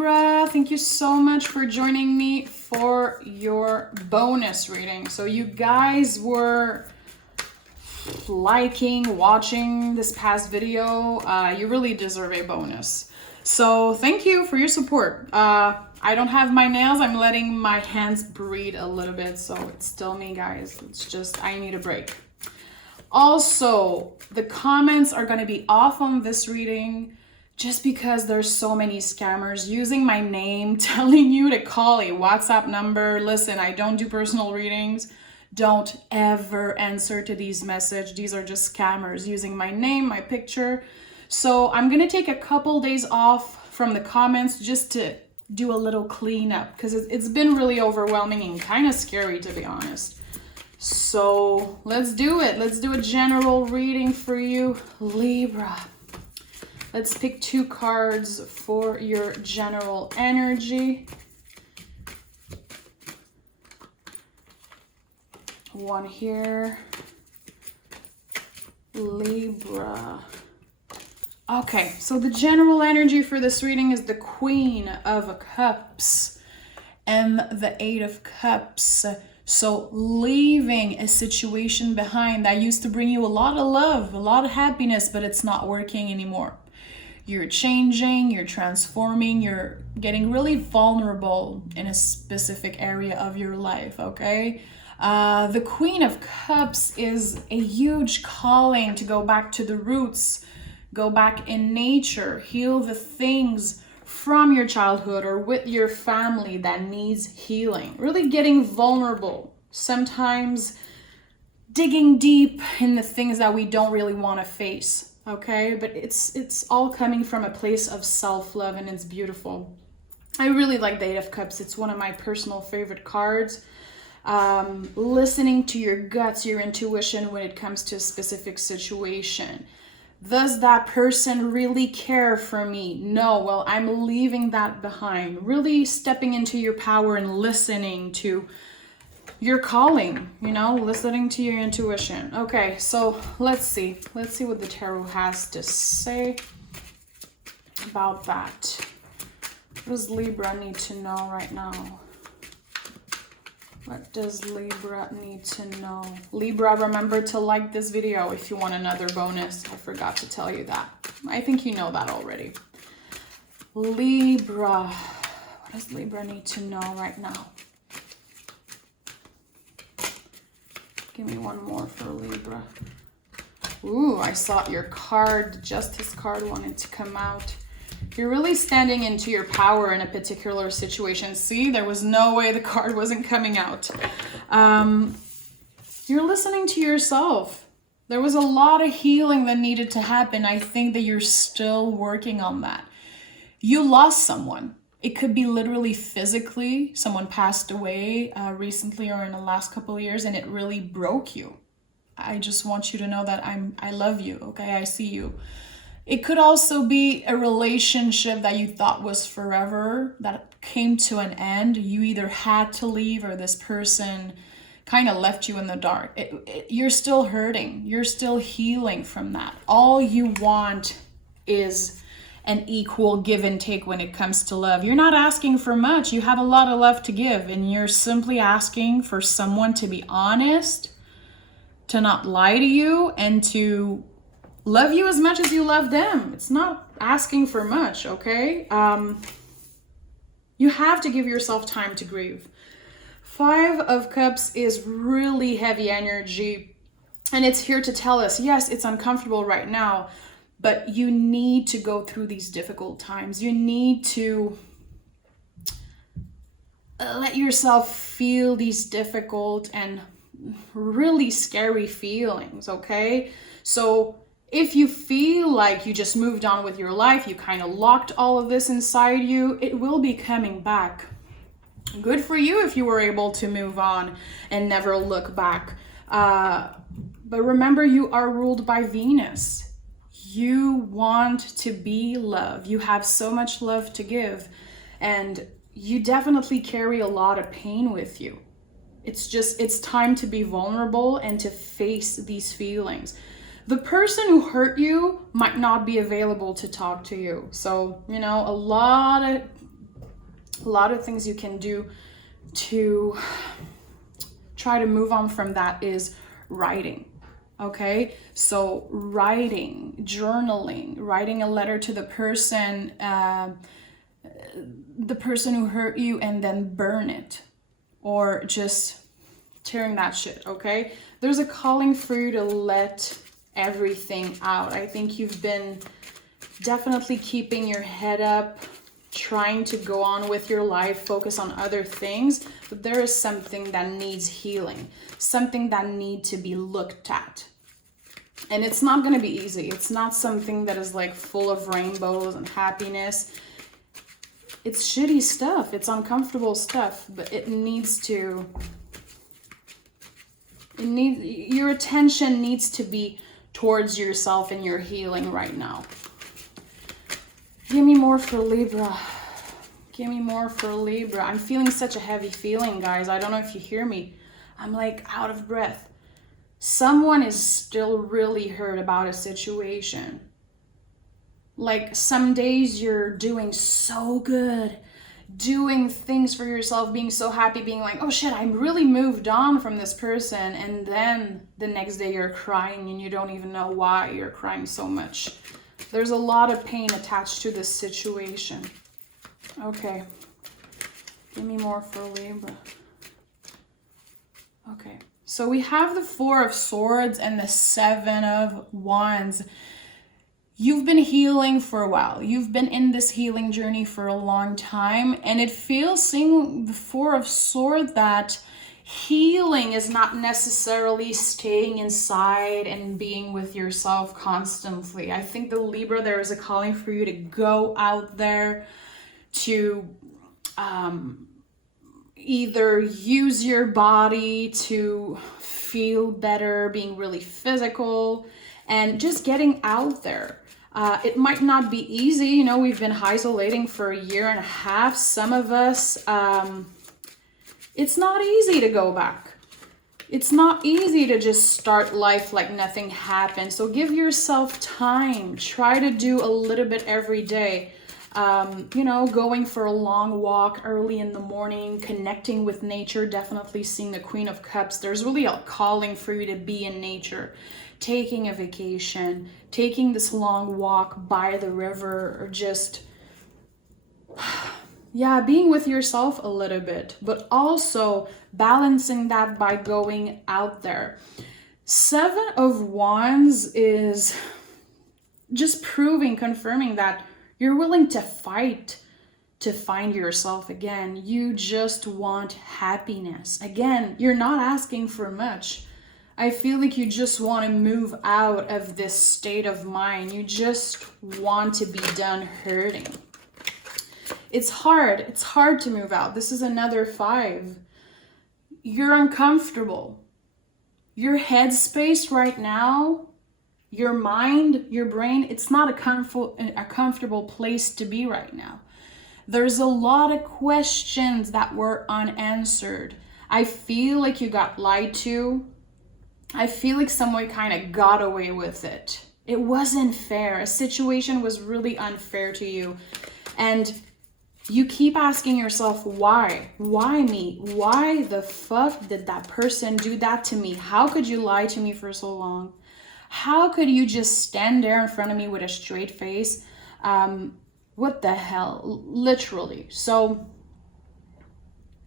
Libra, thank you so much for joining me for your bonus reading. So you guys were liking, watching this past video. You really deserve a bonus. So thank you for your support. I don't have my nails. I'm letting my hands breathe a little bit. So it's still me, guys. It's just, I need a break. Also, the comments are going to be off on this reading just because there's so many scammers using my name, telling you to call a WhatsApp number. Listen, I don't do personal readings. Don't ever answer to these messages. These are just scammers using my name, my picture. So I'm going to take a couple days off from the comments just to do a little cleanup because it's been really overwhelming and kind of scary, to be honest. So let's do it. Let's do a general reading for you, Libra. Let's pick 2 cards for your general energy. One here. Libra. Okay, so the general energy for this reading is the Queen of Cups and the 8 of Cups. So leaving a situation behind that used to bring you a lot of love, a lot of happiness, but it's not working anymore. You're changing, you're transforming, you're getting really vulnerable in a specific area of your life, okay? The Queen of Cups is a huge calling to go back to the roots, go back in nature, heal the things from your childhood or with your family that needs healing. Really getting vulnerable, sometimes digging deep in the things that we don't really want to face. Okay, but it's all coming from a place of self-love, and it's beautiful. I really like the 8 of Cups. It's one of my personal favorite cards. Listening to your guts, your intuition when it comes to a specific situation. Does that person really care for me? No, well, I'm leaving that behind. Really stepping into your power and listening to your calling, you know, listening to your intuition. Okay, so let's see what the tarot has to say about that. What does Libra need to know right now? What does Libra need to know? Libra, remember to like this video if you want another bonus. I forgot to tell you that. I think you know that already. Libra, what does Libra need to know right now? Give me one more for Libra. Ooh, I saw your card, the Justice card wanted to come out. You're really standing into your power in a particular situation. See, there was no way the card wasn't coming out. You're listening to yourself. There was a lot of healing that needed to happen. I think that you're still working on that. You lost someone. It could be literally physically. Someone passed away recently or in the last couple of years, and it really broke you. I just want you to know that I love you, okay? I see you. It could also be a relationship that you thought was forever that came to an end. You either had to leave or this person kind of left you in the dark. You're still hurting. You're still healing from that. All you want is an equal give and take when it comes to love. You're not asking for much. You have a lot of love to give, and you're simply asking for someone to be honest, to not lie to you, and to love you as much as you love them. It's not asking for much, okay? You have to give yourself time to grieve. 5 of Cups is really heavy energy, and it's here to tell us, yes, it's uncomfortable right now, but you need to go through these difficult times. You need to let yourself feel these difficult and really scary feelings, okay? So if you feel like you just moved on with your life, you kind of locked all of this inside you, it will be coming back. Good for you if you were able to move on and never look back. But remember, you are ruled by Venus. You want to be loved. You have so much love to give, and you definitely carry a lot of pain with you. It's time to be vulnerable and to face these feelings. The person who hurt you might not be available to talk to you. So, you know, a lot of A lot of things you can do to try to move on from that is writing. Okay, so writing, journaling, writing a letter to the person who hurt you, and then burn it, or just tearing that shit. Okay, there's a calling for you to let everything out. I think you've been definitely keeping your head up, trying to go on with your life, focus on other things, but there is something that needs healing, something that needs to be looked at. And it's not going to be easy. It's not something that is like full of rainbows and happiness. It's shitty stuff. It's uncomfortable stuff, but your attention needs to be towards yourself and your healing right now. Give me more for Libra. Give me more for Libra. I'm feeling such a heavy feeling, guys. I don't know if you hear me. I'm like out of breath. Someone is still really hurt about a situation. Like some days you're doing so good, doing things for yourself, being so happy, being like, oh shit, I'm really moved on from this person. And then the next day you're crying and you don't even know why you're crying so much. There's a lot of pain attached to this situation. Okay. Give me more for Libra. Okay. So we have the 4 of Swords and the 7 of Wands. You've been healing for a while. You've been in this healing journey for a long time. And it feels, seeing the 4 of Swords, that healing is not necessarily staying inside and being with yourself constantly. I think the Libra, there is a calling for you to go out there, to either use your body to feel better, being really physical, and just getting out there. It might not be easy. You know, we've been isolating for 1.5 years. Some of us, it's not easy to go back. It's not easy to just start life like nothing happened. So give yourself time. Try to do a little bit every day. You know, going for a long walk early in the morning, connecting with nature, definitely seeing the Queen of Cups. There's really a calling for you to be in nature, taking a vacation, taking this long walk by the river, or just, yeah, being with yourself a little bit, but also balancing that by going out there. 7 of Wands is just proving, confirming that you're willing to fight to find yourself again. You just want happiness. Again, you're not asking for much. I feel like you just want to move out of this state of mind. You just want to be done hurting. It's hard. It's hard to move out. This is another 5. You're uncomfortable. Your headspace right now, your mind, your brain, it's not a comfortable place to be right now. There's a lot of questions that were unanswered. I feel like you got lied to. I feel like someone kind of got away with it. It wasn't fair. A situation was really unfair to you. And you keep asking yourself, why? Why me? Why the fuck did that person do that to me? How could you lie to me for so long? How could you just stand there in front of me with a straight face? What the hell? Literally. So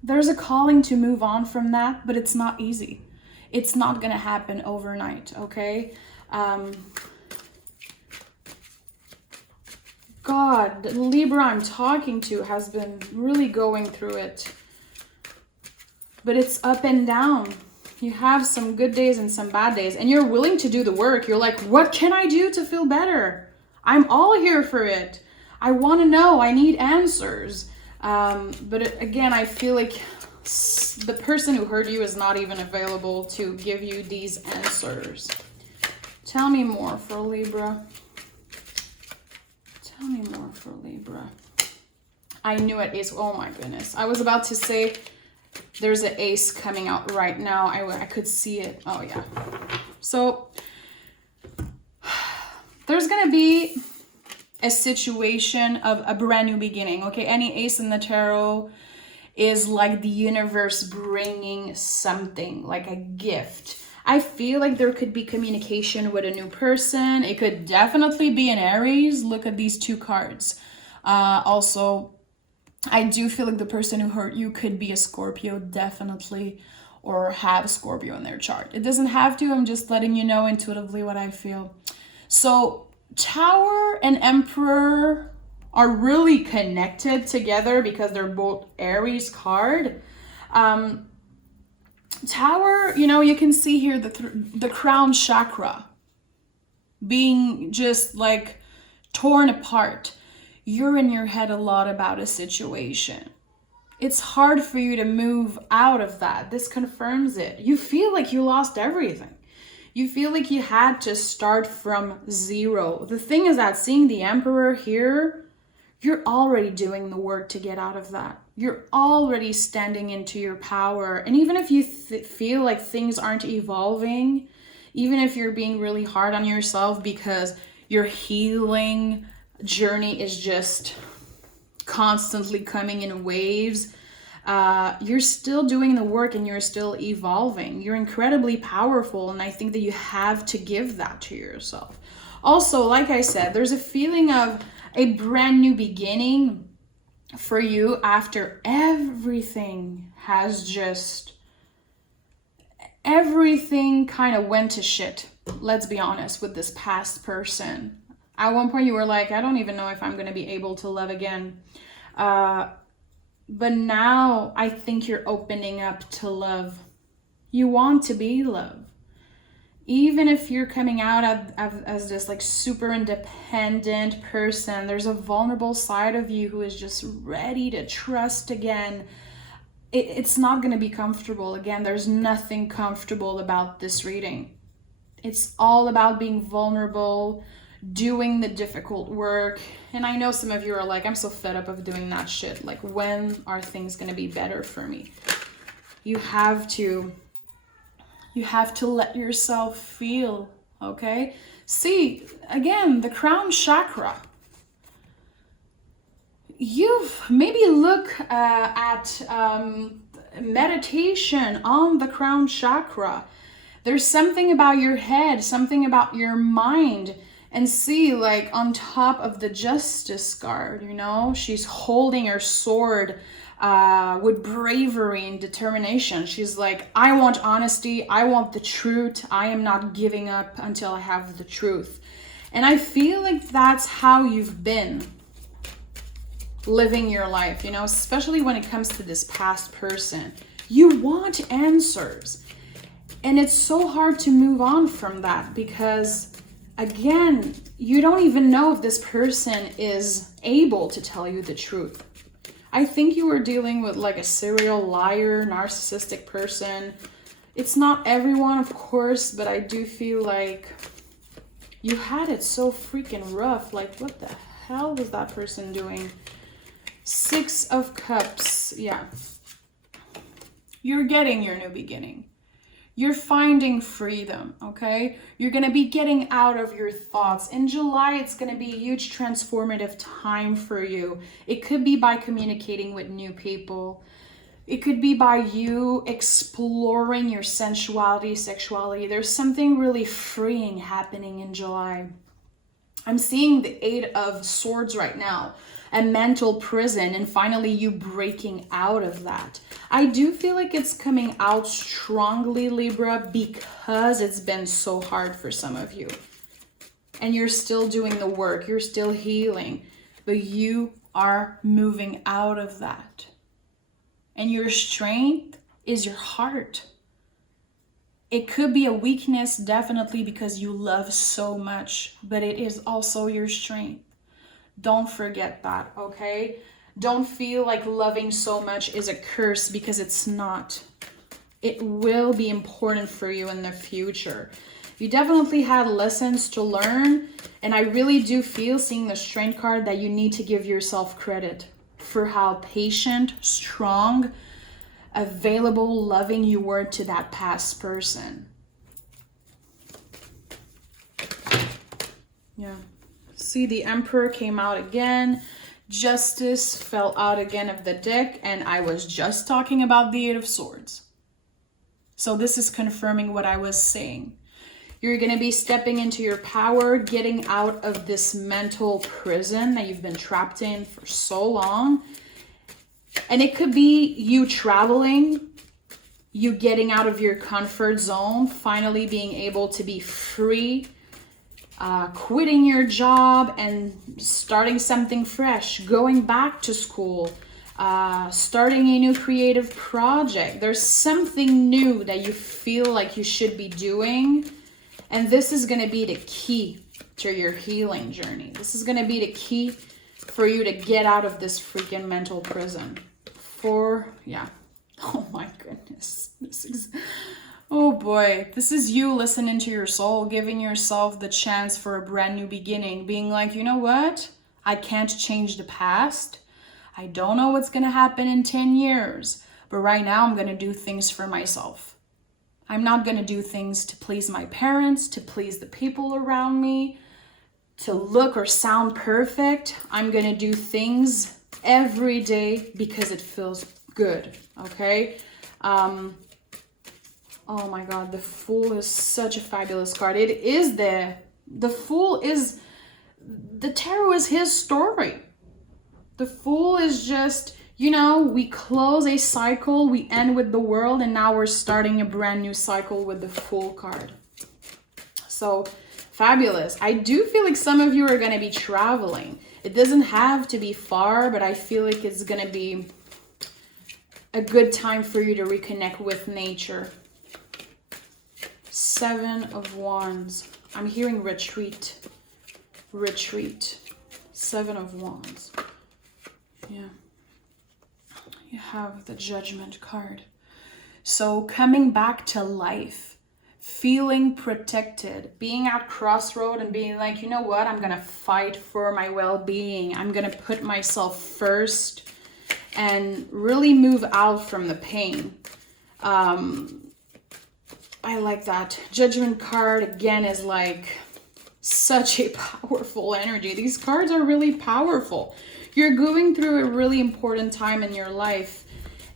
there's a calling to move on from that, but it's not easy. It's not going to happen overnight, okay? God, the Libra I'm talking to has been really going through it. But it's up and down. You have some good days and some bad days, and you're willing to do the work. You're like, what can I do to feel better? I'm all here for it. I want to know. I need answers. Again, I feel like the person who hurt you is not even available to give you these answers. Tell me more for Libra. Tell me more for Libra. I knew it is. Oh my goodness. I was about to say there's an ace coming out right now. I could see it. Oh yeah. So there's going to be a situation of a brand new beginning. Okay, any ace in the tarot is like the universe bringing something, like a gift. I feel like there could be communication with a new person. It could definitely be an Aries. Look at these two cards. Also, I do feel like the person who hurt you could be a Scorpio, definitely, or have Scorpio in their chart. It doesn't have to. I'm just letting you know intuitively what I feel. So Tower and Emperor are really connected together because they're both Aries card. Tower, you know, you can see here the crown chakra being just like torn apart. You're in your head a lot about a situation. It's hard for you to move out of that. This confirms it. You feel like you lost everything. You feel like you had to start from zero. The thing is that seeing the Emperor here, you're already doing the work to get out of that. You're already standing into your power. And even if you feel like things aren't evolving, even if you're being really hard on yourself because your healing journey is just constantly coming in waves, you're still doing the work and you're still evolving. You're incredibly powerful, and I think that you have to give that to yourself. Also, like I said, there's a feeling of a brand new beginning for you after everything kind of went to shit. Let's be honest with this past person. At one point you were like, I don't even know if I'm going to be able to love again. But now I think you're opening up to love. You want to be loved. Even if you're coming out as this like super independent person, there's a vulnerable side of you who is just ready to trust again. It's not going to be comfortable. Again, there's nothing comfortable about this reading. It's all about being vulnerable, doing the difficult work. And I know some of you are like, I'm so fed up of doing that shit. Like, when are things going to be better for me? You have to let yourself feel, okay? See, again, the crown chakra. You've maybe look at meditation on the crown chakra. There's something about your head, something about your mind. And see, like on top of the Justice card, you know, she's holding her sword with bravery and determination. She's like, I want honesty. I want the truth. I am not giving up until I have the truth. And I feel like that's how you've been living your life, you know, especially when it comes to this past person. You want answers. And it's so hard to move on from that because, again, you don't even know if this person is able to tell you the truth. I think you were dealing with like a serial liar, narcissistic person. It's not everyone, of course, but I do feel like you had it so freaking rough. Like, what the hell was that person doing? 6 of Cups. Yeah. You're getting your new beginning. You're finding freedom, okay? You're going to be getting out of your thoughts. In July, it's going to be a huge transformative time for you. It could be by communicating with new people. It could be by you exploring your sensuality, sexuality. There's something really freeing happening in July. I'm seeing the 8 of Swords right now, a mental prison, and finally you breaking out of that. I do feel like it's coming out strongly, Libra, because it's been so hard for some of you. And you're still doing the work, you're still healing, but you are moving out of that. And your strength is your heart. It could be a weakness, definitely, because you love so much, but it is also your strength. Don't forget that, okay? Don't feel like loving so much is a curse, because it's not. It will be important for you in the future. You definitely had lessons to learn, and I really do feel, seeing the Strength card, that you need to give yourself credit for how patient, strong, available, loving you were to that past person. Yeah. See, the Emperor came out again. Justice fell out again of the deck, and I was just talking about the Eight of Swords. So this is confirming what I was saying. You're going to be stepping into your power, getting out of this mental prison that you've been trapped in for so long. And it could be you traveling, you getting out of your comfort zone, finally being able to be free, quitting your job and starting something fresh, going back to school, starting a new creative project. There's something new that you feel like you should be doing. And this is going to be the key to your healing journey. This is going to be the key for you to get out of this freaking mental prison. Yeah. Oh my goodness. Oh boy. This is you listening to your soul, giving yourself the chance for a brand new beginning. Being like, you know what? I can't change the past. I don't know what's going to happen in 10 years. But right now I'm going to do things for myself. I'm not going to do things to please my parents, to please the people around me, to look or sound perfect. I'm going to do things every day because it feels good, okay? Oh my God, the Fool is such a fabulous card. It is the Fool is, the tarot is his story. The Fool is just, you know, we close a cycle, we end with the World, and now we're starting a brand new cycle with the Fool card. So fabulous. I do feel like some of you are going to be traveling. It doesn't have to be far, but I feel like it's going to be a good time for you to reconnect with nature. Seven of Wands. I'm hearing retreat. Retreat. Seven of Wands. Yeah. You have the Judgment card. So coming back to life, feeling protected, being at crossroad and being like, you know what, I'm going to fight for my well-being. I'm going to put myself first and really move out from the pain. I like that. Judgment card again is like such a powerful energy. These cards are really powerful. You're going through a really important time in your life.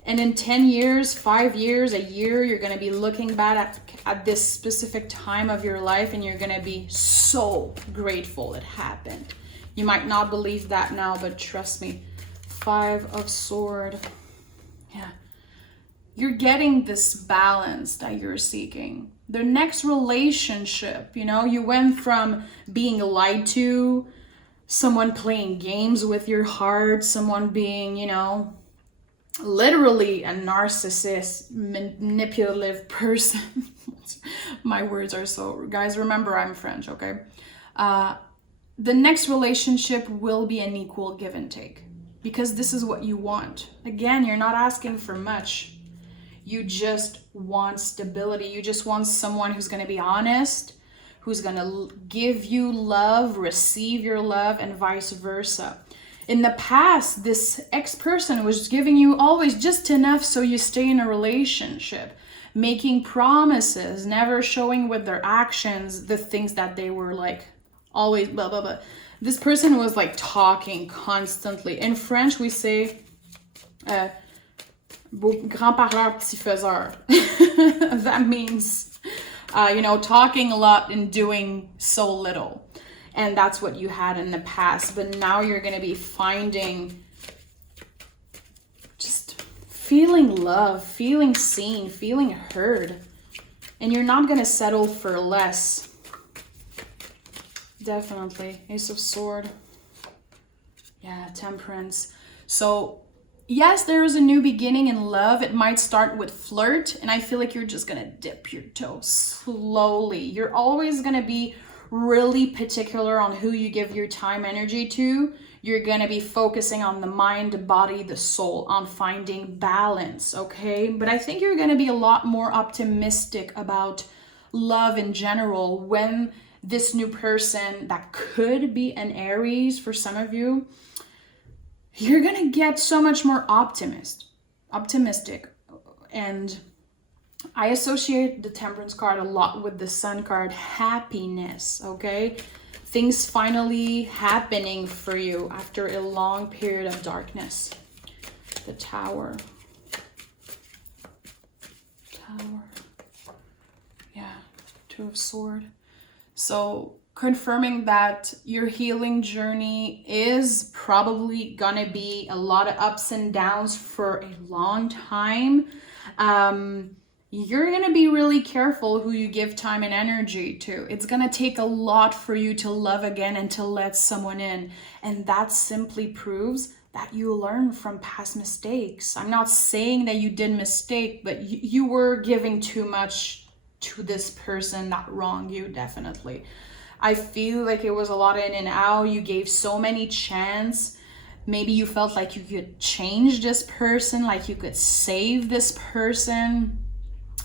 And in 10 years, 5 years, a year, you're going to be looking back at this specific time of your life and you're going to be so grateful it happened. You might not believe that now, but trust me. Five of Swords. Yeah. You're getting this balance that you're seeking. The next relationship, you know, you went from being lied to, someone playing games with your heart, someone being, you know, literally a narcissist, manipulative person. My words are so, guys, remember I'm French, okay? The next relationship will be an equal give and take because this is what you want. Again, you're not asking for much. You just want stability. You just want someone who's going to be honest, who's going to give you love, receive your love, and vice versa. In the past, this ex-person was giving you always just enough so you stay in a relationship, making promises, never showing with their actions the things that they were like, always blah, blah, blah. This person was like talking constantly. In French, we say, grand parleur, petit faiseur. That means, you know, talking a lot and doing so little. And that's what you had in the past. But now you're going to be finding, just feeling love, feeling seen, feeling heard. And you're not going to settle for less. Definitely. Ace of Swords. Yeah, Temperance. So yes, there is a new beginning in love. It might start with flirt, and I feel like you're just gonna dip your toe slowly. You're always gonna be really particular on who you give your time energy to. You're gonna be focusing on the mind, the body, the soul, on finding balance, okay? But I think you're gonna be a lot more optimistic about love in general when this new person that could be an Aries for some of you, you're gonna get so much more optimistic. And I associate the Temperance card a lot with the Sun card, happiness, okay? things finally happening for you after a long period of darkness. The Tower. Yeah, Two of Swords. So confirming that your healing journey is probably gonna be a lot of ups and downs for a long time. You're gonna be really careful who you give time and energy to. It's gonna take a lot for you to love again and to let someone in. And that simply proves that you learn from past mistakes. I'm not saying that you did mistake, but you were giving too much to this person that wronged you, definitely. I feel like it was a lot of in and out. You gave so many chances. Maybe you felt like you could change this person, like you could save this person.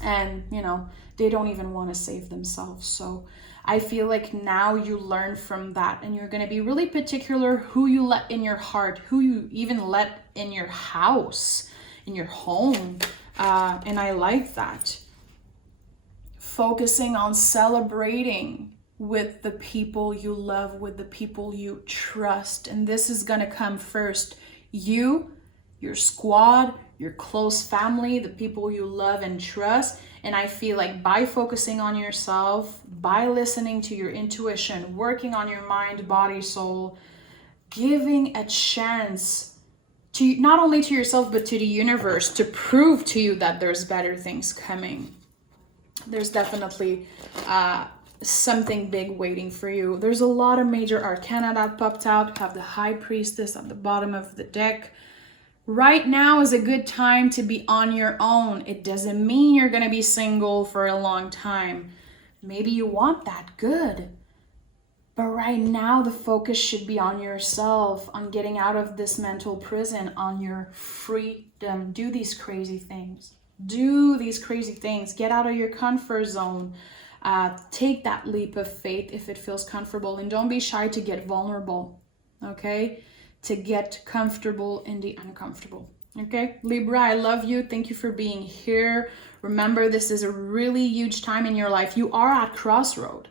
And, you know, they don't even want to save themselves. So I feel like now you learn from that, and you're going to be really particular who you let in your heart, who you even let in your house, in your home. And I like that. Focusing on celebrating with the people you love, with the people you trust. And this is going to come first. You, your squad, your close family, the people you love and trust. And I feel like by focusing on yourself, by listening to your intuition, working on your mind, body, soul, giving a chance to not only to yourself, but to the universe to prove to you that there's better things coming. There's definitely something big waiting for you. There's a lot of major arcana that popped out. You have the High Priestess at the bottom of the deck. Right now is a good time to be on your own. It doesn't mean you're going to be single for a long time. Maybe you want that, good. But right now the focus should be on yourself, on getting out of this mental prison, on your freedom. Do these crazy things. Do these crazy things. Get out of your comfort zone. Take that leap of faith if it feels comfortable. And don't be shy to get vulnerable, okay? To get comfortable in the uncomfortable. Okay, Libra, I love you. Thank you for being here. Remember, this is a really huge time in your life. You are at crossroad.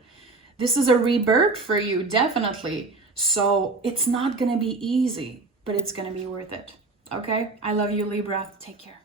This is a rebirth for you, definitely. So it's not going to be easy, but it's going to be worth it. Okay, I love you, Libra. Take care.